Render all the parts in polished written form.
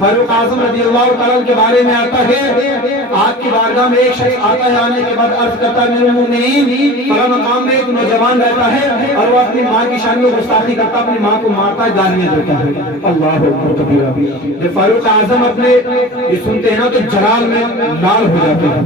फारूक आजम रज़ी अल्लाह तआला के बारे में आता है, आपकी बारगाह में एक शख्स आता है, आने के बाद अर्ज करता है मेरे मोमिनीन, फला मकाम में एक नौजवान रहता है और वो अपनी माँ की शान में गुस्ताखी करता, अपनी माँ को मारता है, गालियां देता है। अल्लाह अकबर कबीरा। जब फारूक आजम अपने ये सुनते हैं ना तो जलाल में लाल हो जाते हैं,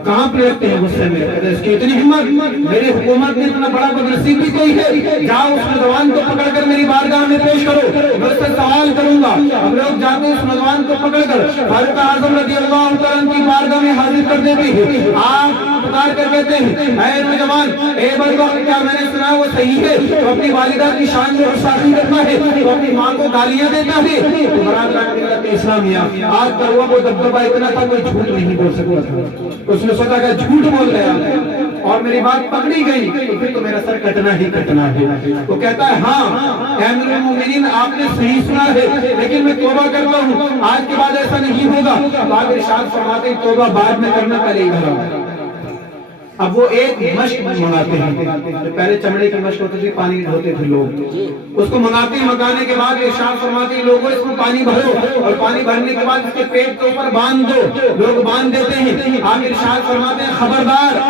कहाँ पे लगते हैं गुस्से में, इसकी इतनी हिम्मत, मेरी हुकूमत में इतना बड़ा बदनसीब भी कोई है, जाओ उस नौजवान को पकड़कर मेरी बारगाह में पेश करो, मैं उससे सवाल करूंगा। अब लोग जाते हैं उस नौजवान को पकड़कर फारूक आजम रज़ी अल्लाह तआला की बारगाह में हाजिर कर देते हैं। आप पुकार कर कहते हैं, ऐ नौजवान, ए बड़वा, क्या मैंने सुना वो सही है? तो अपनी वालिदा की शान में गुस्ताखी करता है, तो अपनी माँ को गालियां देता है। तो बरात इस्लामिया आज बड़वा को दबदबा इतना था, कोई झूठ नहीं बोल सकता था। उसने सोचा कि झूठ बोल गया और मेरी बात पकड़ी गई तो फिर तो मेरा सर कटना ही कटना है। तो कहता है, हाँ ऐ अमीरुल मोमिनीन, आपने सही सुना है, लेकिन मैं तौबा करता हूँ, आज के बाद ऐसा नहीं होगा। तो आप इरशाद फरमाते हैं, तौबा बाद में करना, पहले इधर। अब वो एक मश्क मंगाते हैं, जो पहले चमड़े की मश्क होती थी, पानी ढोते थे लोग, उसको मंगाते हैं। मंगाने के बाद इरशाद फरमाते हैं, लोगों इसमें पानी भरो और पानी भरने के बाद इसके पेट के ऊपर बांध दो। लोग बांध देते हैं। आप इरशाद फरमाते हैं, खबरदार,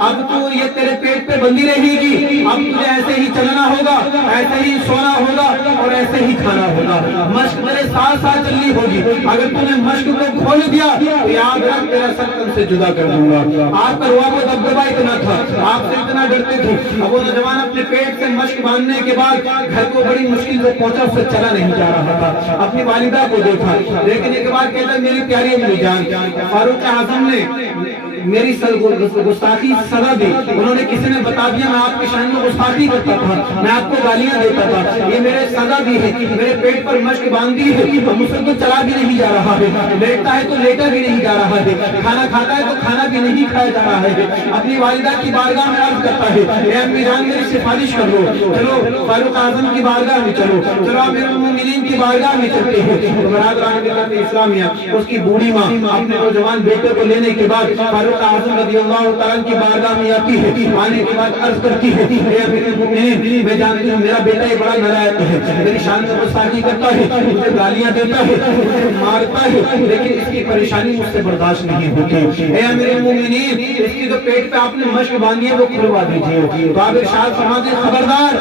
अब तो ये तेरे पेट पे बंधी रहेगी, अब तुझे ऐसे ही चलना होगा, ऐसे ही सोना होगा और ऐसे ही खाना होगा। मश्क तेरे साथ साथ चलनी होगी। अगर तूने मश्क को खोल दिया तो याद रख, तेरा सर तन से जुदा कर दूंगा। आप परवा को दबदबा इतना था, आपसे इतना डरते थे। अब वो नौजवान अपने पेट से मश्क बांधने के बाद घर को बड़ी मुश्किल से पहुंचा, उससे चला नहीं जा रहा था। अपनी वालिदा को देखा, देखने के बाद कहता, मेरी प्यारी अम्मी जान, फारूक आजम ने मेरी गुस्ताखी सजा दी। उन्होंने, किसी ने बता दिया मैं आपकी शान में गुस्ताखी करता था, मैं आपको गालियां देता था, ये मेरे सजा दी है, मेरे पेट पर मश्क बांधी है, मुझसे तो चला भी नहीं जा रहा है, लेटता है तो लेटा भी नहीं जा रहा है, खाना खाता है तो खाना भी नहीं खाया जा रहा है। अपनी वालिदा की बारगाह में अर्ज करता है, ए अम्मी जान, मेरी सिफारिश कर लो, चलो फारूक आजम की बारगाह में चलो, चलो अमीरुल मोमिनीन की बारगाह में चलते हैं। तो बरादरान इस्लामिया, उसकी बूढ़ी माँ अपने नौजवान बेटे को लेने के बाद फारूक आजम रज़ी अल्लाह तआला की बारगाह में आती है। आने के बाद अर्ज करती है, ए अमीरुल मोमिनीन, मैं जानती हूँ मेरा बेटा ये बड़ा नालायक है, मेरी शान में गुस्ताखी करता है, मुझे गालियां देता है, मुझे मारता है, लेकिन इसकी परेशानी मुझसे बर्दाश्त नहीं होती। ए अमीरुल मोमिनीन, इसकी जो पेट पे आपने मश्क बांधी है वो खुलवा दीजिए। तो आप इरशाद फरमाते, खबरदार,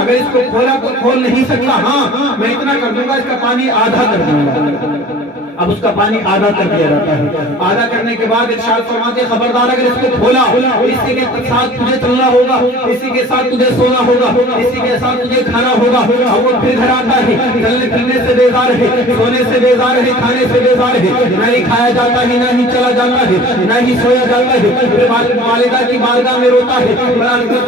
अगर इसको खोला तो खोल नहीं सकता, हाँ मैं इतना कर दूंगा, इसका पानी आधा कर दूंगा। अब उसका पानी आधा कर दिया जाता है। आधा करने के बाद इरशाद फरमाते, खबरदार, अगर इसको खोला इसी के साथ तुझे चलना होगा, इसी के साथ तुझे सोना होगा, इसी के साथ तुझे खाना होगा। अब वो फिर घर आता है, चलने फिरने से बेजार है, सोने से बेजार है, खाने से बेजार है, नहीं खाया जाता है, ना ही चला जाता है, ना ही सोया जाता है। फिर वालिदा की बारगाह में रोता है,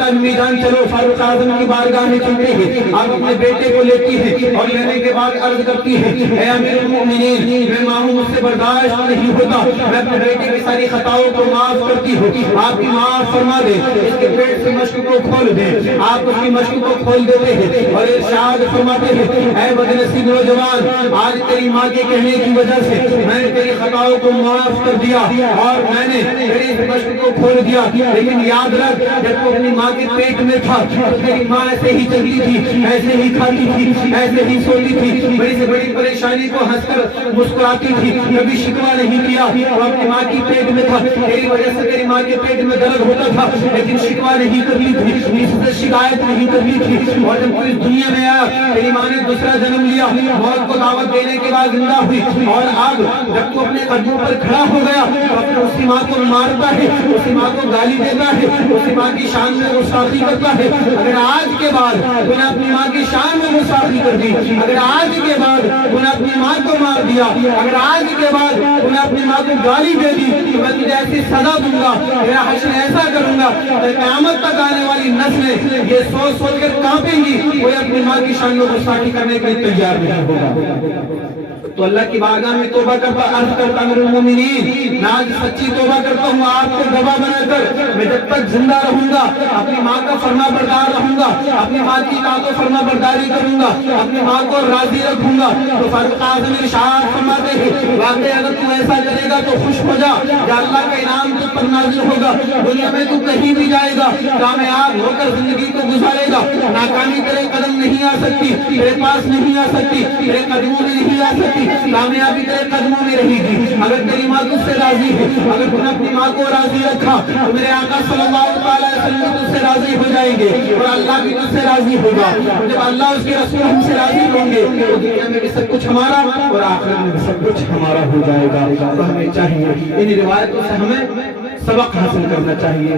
अम्मी जान चलो फारूक आजम की बारगाह में चलते हैं। आप अपने बेटे को लेती है और लेने के बाद अर्ज करती है, ए अमीरुल मोमिनीन, मैं माँ हूँ, मुझसे बर्दाश्त नहीं होता, मैं अपने बेटे की सारी खताओं को माफ करती हूँ, आपकी माफ फरमा दे, इसके पेट से मश्क को खोल दे। आप उसकी मश्क को खोल देते हैं और इरशाद फरमाते हैं, ऐ बदनसीब नौजवान, आज तेरी माँ के कहने की वजह से मैंने तेरी खताओं को माफ कर दिया और मैंने तेरी मश्क को खोल दिया, लेकिन याद रख, जब तू अपनी माँ के पेट में था तो तेरी माँ ऐसे ही चलती थी, ऐसे ही खाती थी, ऐसे ही सोती थी, बड़ी से बड़ी परेशानी को हंसकर मुस्कुराती थी, कभी शिकवा नहीं किया। और अपनी माँ की पेट में था, तेरी वजह से तेरी माँ के पेट में दर्द होता था, लेकिन शिकवा नहीं करनी थी, इससे शिकायत नहीं करनी थी। और जब तू इस दुनिया में आया, तेरी माँ ने दूसरा जन्म लिया, मौत को दावत देने के बाद जिंदा हुई, और अब जब तू अपने कदमों पर खड़ा हो गया तो अपने उसी माँ को मारता है, उसी माँ को गाली देता है, उसी माँ की शान में गुस्ताखी करता है। अगर आज के बाद तूने अपनी माँ की शान में गुस्ताखी कर दी, अगर आज के बाद तूने अपनी माँ को मार दिया, अगर आज के बाद तूने अपनी माँ को गाली दे दी, तो मैं तुझे ऐसी सजा दूंगा, मेरा हश्र ऐसा करूंगा कि क़यामत तक आने वाली नस्लें ये सोच सोच कर कांपेंगी, कोई अपनी माँ की शान में गुस्ताखी करने के लिए तैयार नहीं होगा। तो अल्लाह की बारगाह में तौबा करता, अर्ज करता, अमीरुल मोमिनीन, मैं आज सच्ची तौबा करता हूँ, आपको गवाह बनाकर मैं जब तक जिंदा रहूंगा अपनी माँ का फरमा बरदार रहूंगा, अपनी माँ की इताअत और फरमा बरदारी करूंगा, अपनी माँ को राजी रखूंगा। तो फारूक आज़म इरशाद फरमाते हैं, वाकई अगर तू ऐसा करेगा तो खुश हो जा, या अल्लाह का इनाम तुझ पर नाज़िल होगा, दुनिया में तू कहीं भी जाएगा कामयाब होकर जिंदगी को गुजारेगा, नाकामी तेरे कदम नहीं आ सकती, तेरे पास नहीं आ सकती, तेरे कदमों में नहीं आ सकती, कामयाबी तेरे कदमों में रहेगी। अगर तेरी माँ तुझसे राजी है, अगर तूने अपनी माँ को राजी रखा तो मेरे आका सल्लल्लाहु अलैहि वसल्लम तुझसे राजी हो जाएंगे और अल्लाह भी तुझसे राजी होगा। जब अल्लाह उसके रसूल हमसे राजी होंगे तो दुनिया में भी सब कुछ हमारा और आखिरत में भी सब कुछ हमारा हो जाएगा। तो हमें चाहिए इन रिवायतों से हमें सबक हासिल करना चाहिए।